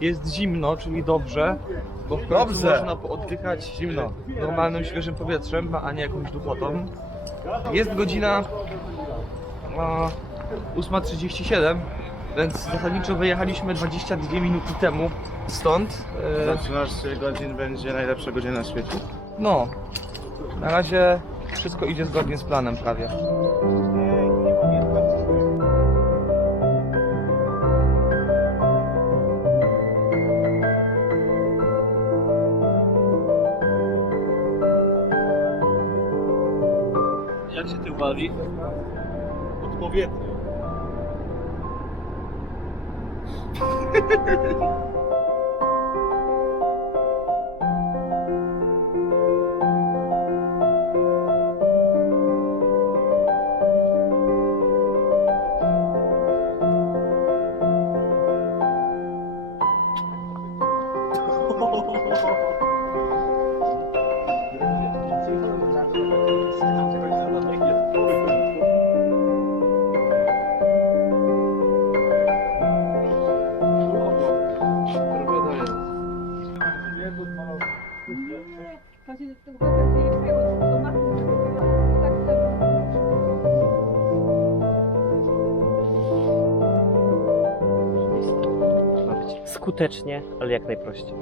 Jest zimno, czyli dobrze, bo w końcu Dobrze. można pooddychać zimno. normalnym, świeżym powietrzem, a nie jakąś duchotą. Jest godzina a, 8.37, więc zasadniczo wyjechaliśmy 22 minuty temu stąd. Za E, 13 godzin będzie najlepsza godzina na świecie. No, na razie wszystko idzie zgodnie z planem prawie. Jak się ty bawi? Odpowiednio. よし。Skutecznie, ale jak najprościej.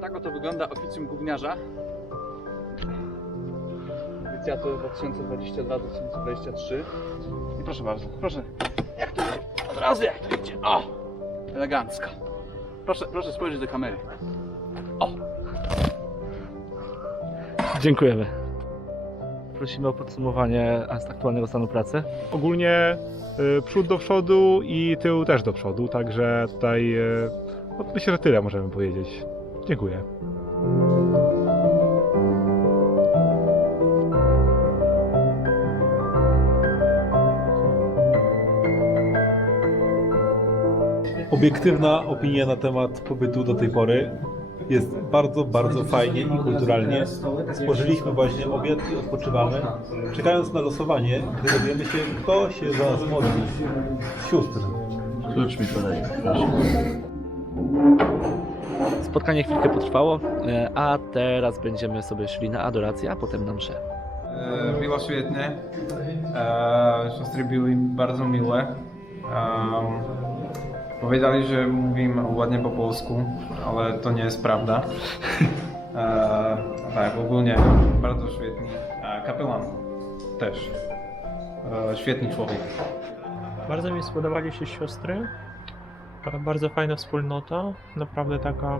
Tak oto wygląda oficjum gówniarza. Edycja to 2022-2023. I proszę bardzo, proszę. Jak idzie? Od razu jak tu idzie. O! Elegancko. Proszę, proszę spojrzeć do kamery. Dziękujemy. Prosimy o podsumowanie aktualnego stanu pracy. Ogólnie y, przód do przodu i tył też do przodu, także tutaj y, no, myślę, że tyle możemy powiedzieć. Dziękuję. obiektywna opinia na temat pobytu do tej pory. Jest bardzo, bardzo fajnie i kulturalnie. Spożyliśmy właśnie obiad i odpoczywamy. Czekając na losowanie, gdy dowiemy się, kto się za nas modli. Sióstr. Spotkanie chwilkę potrwało, e, a teraz będziemy sobie szli na adorację, a potem na mszę. E, Było świetnie. E, Siostry były bardzo miłe. Powiedzieli, że mówimy ładnie po polsku, ale to nie jest prawda. E, tak, ogólnie bardzo świetni. A kapelan też. E, Świetny człowiek. Bardzo mi spodobali się siostry. E, Bardzo fajna wspólnota. Naprawdę taka.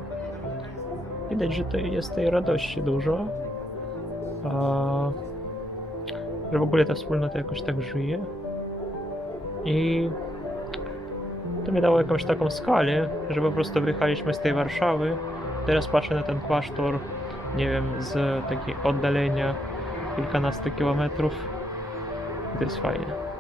Widać, że to jest tej radości dużo. E, Że w ogóle ta wspólnota jakoś tak żyje. I to mi dało jakąś taką skalę, że po prostu wyjechaliśmy z tej Warszawy. Teraz patrzę na ten klasztor, nie wiem, z takiego oddalenia kilkanastu kilometrów. To jest fajne.